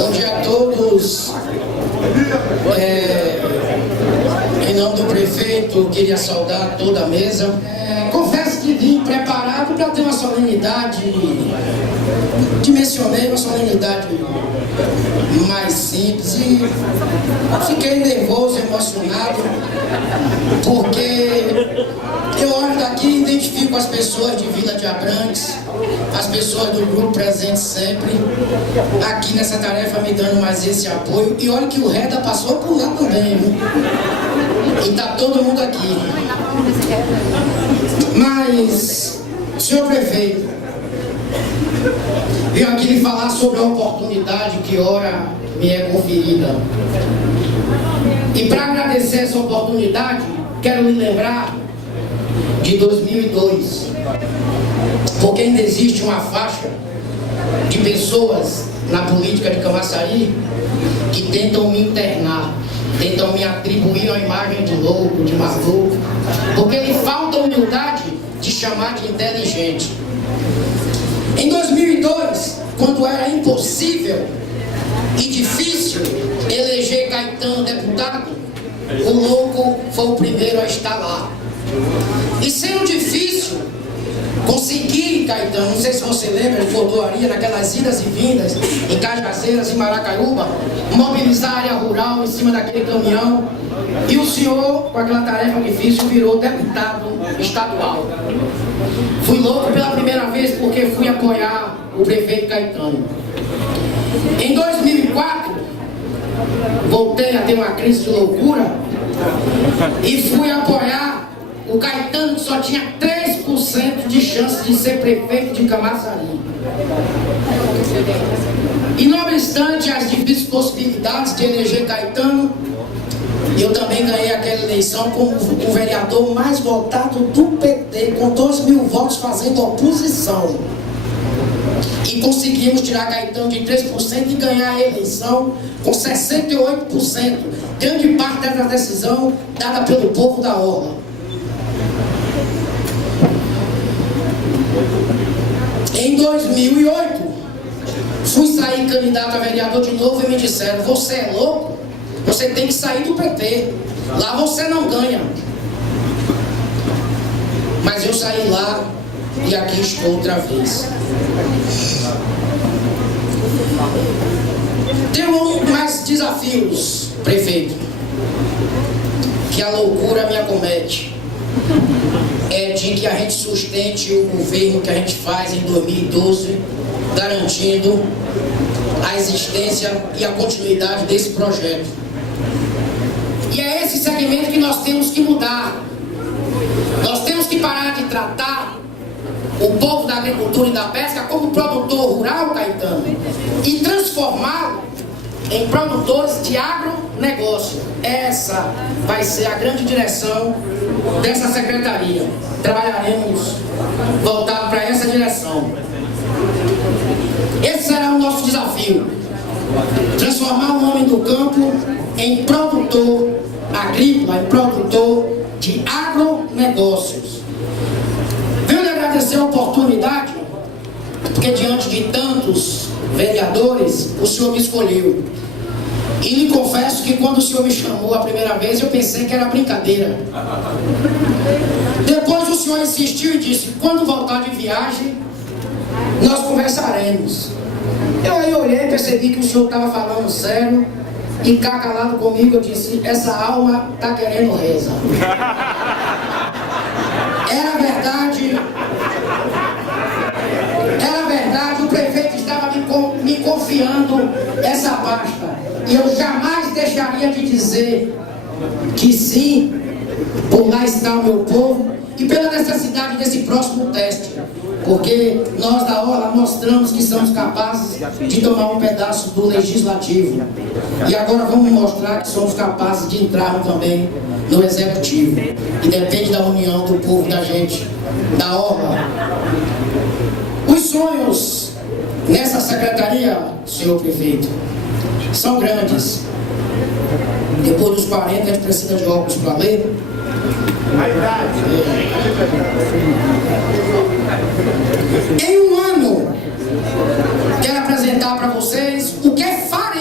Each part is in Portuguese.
Bom dia a todos. Em nome do prefeito, queria saudar toda a mesa. Confesso que vim preparado para ter uma solenidade, dimensionei uma solenidade mais simples e fiquei nervoso, emocionado, porque eu olho daqui e identifico as pessoas de Vila de Abrantes, as pessoas do grupo presente sempre, aqui nessa tarefa me dando mais esse apoio. E olha que o Reda passou por lá também, viu? E tá todo mundo aqui. Mas, senhor prefeito, venho aqui lhe falar sobre a oportunidade que ora me é conferida. E para agradecer essa oportunidade, quero lhe lembrar de 2002, porque ainda existe uma faixa de pessoas na política de Camaçari que tentam me internar, tentam me atribuir uma imagem de louco, de maluco, porque lhe falta humildade de chamar de inteligente. Em 2002, quando era impossível e difícil eleger Caetano deputado, o louco foi o primeiro a estar lá. E sendo difícil conseguir Caetano, não sei se você lembra, de Cordoaria, naquelas idas e vindas, em Cajazeiras, em Maracaiúba, mobilizar a área rural em cima daquele caminhão, e o senhor, com aquela tarefa difícil, virou deputado estadual. Fui louco pela primeira vez porque fui apoiar o prefeito Caetano. Em 2004, voltei a ter uma crise de loucura e fui apoiar o Caetano, que só tinha 3% de chance de ser prefeito de Camaçari. E não obstante as difíceis possibilidades de eleger Caetano, eu também ganhei aquela eleição como o vereador mais votado do PT, com 2.000 votos fazendo oposição. E conseguimos tirar Caetano de 3% e ganhar a eleição com 68%. Grande parte dessa decisão dada pelo povo da Orla. Em 2008, fui sair candidato a vereador de novo e me disseram: você é louco? Você tem que sair do PT. Lá você não ganha. Mas eu saí lá e aqui estou outra vez. Tenho mais desafios, prefeito, que a loucura me acomete. É de que a gente sustente o governo que a gente faz em 2012, garantindo a existência e a continuidade desse projeto. E é esse segmento que nós temos que mudar. Nós temos que parar de tratar o povo da agricultura e da pesca como produtor rural, Caetano, e transformá-lo em produtores de agronegócio. Essa vai ser a grande direção dessa secretaria. Trabalharemos voltado para essa direção. Esse será o nosso desafio: transformar o homem do campo em produtor agrícola, em produtor de agronegócios. Venho lhe agradecer a oportunidade, porque diante de tantos vereadores, o senhor me escolheu. E lhe confesso que quando o senhor me chamou a primeira vez, eu pensei que era brincadeira. Depois o senhor insistiu e disse: quando voltar de viagem, nós conversaremos. Eu aí olhei e percebi que o senhor estava falando sério, e cá calado comigo eu disse: essa alma está querendo reza. Era verdade, o prefeito estava me confiando essa pasta. E eu jamais deixaria de dizer que sim, por lá está o meu povo, e pela necessidade desse próximo teste. Porque nós da Orla mostramos que somos capazes de tomar um pedaço do legislativo. E agora vamos mostrar que somos capazes de entrar também no executivo. E depende da união do povo da gente, da Orla. Os sonhos nessa secretaria, senhor prefeito, são grandes. Depois dos 40 a gente precisa de óculos para ler. Em um ano, quero apresentar para vocês o que farei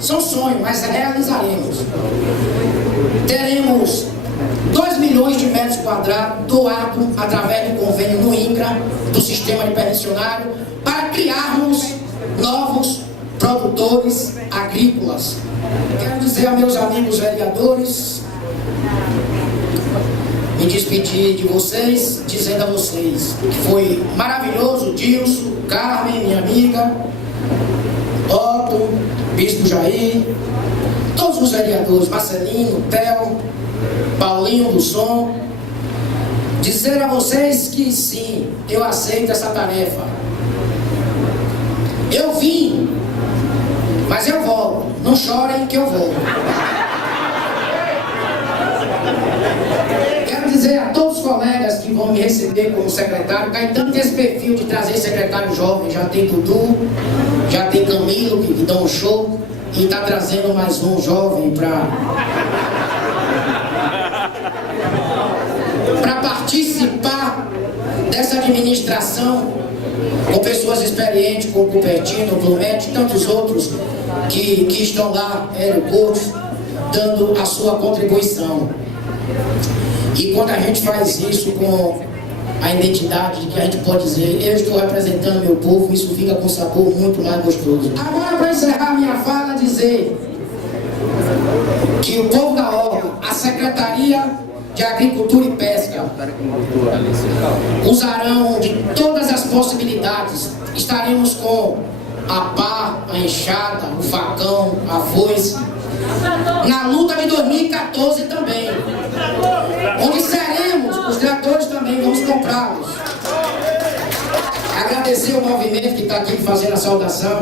são sonhos, mas realizaremos. Teremos 2 milhões de metros quadrados doados através do convênio no INCRA, do sistema de permissionário, para criarmos novos produtores agrícolas. Quero dizer a meus amigos vereadores, me despedir de vocês, dizendo a vocês que foi maravilhoso, Dilson, Carmen, minha amiga, Otto, Bispo Jair, todos os vereadores, Marcelino, Theo, Paulinho do Som, dizer a vocês que sim, eu aceito essa tarefa. Eu vim, mas eu volto. Não chorem que eu volto. Quero dizer a todos os colegas que vão me receber como secretário, Caetano tem esse perfil de trazer secretário jovem, já tem Dudu, já tem Camilo, que dá um show, e está trazendo mais um jovem para participar dessa administração, com pessoas experientes, como o Cupertino, o Plumete e tantos outros que estão lá, Hélio Couto, dando a sua contribuição. E quando a gente faz isso com a identidade de que a gente pode dizer, eu estou representando meu povo, isso fica com sabor muito mais gostoso. Agora, para encerrar minha fala, dizer que o povo da Orla, a Secretaria de Agricultura e Pesca, usarão de todas as possibilidades. Estaremos com a pá, a enxada, o facão, a foice, na luta de 2014 também, onde seremos, os tratores também, vamos comprá-los. Agradecer o movimento que está aqui fazendo a saudação,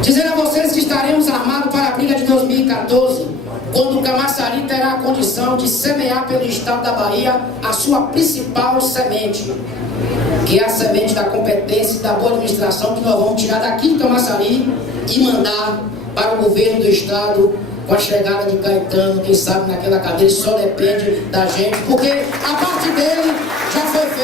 dizer a vocês que estaremos armados para a briga de 2014, quando o Camaçari terá a condição de semear pelo estado da Bahia a sua principal semente, que é a semente da competência e da boa administração, que nós vamos tirar daqui de Camaçari e mandar para o governo do estado, com a chegada de Caetano, quem sabe naquela cadeira, só depende da gente, porque a parte dele já foi feita.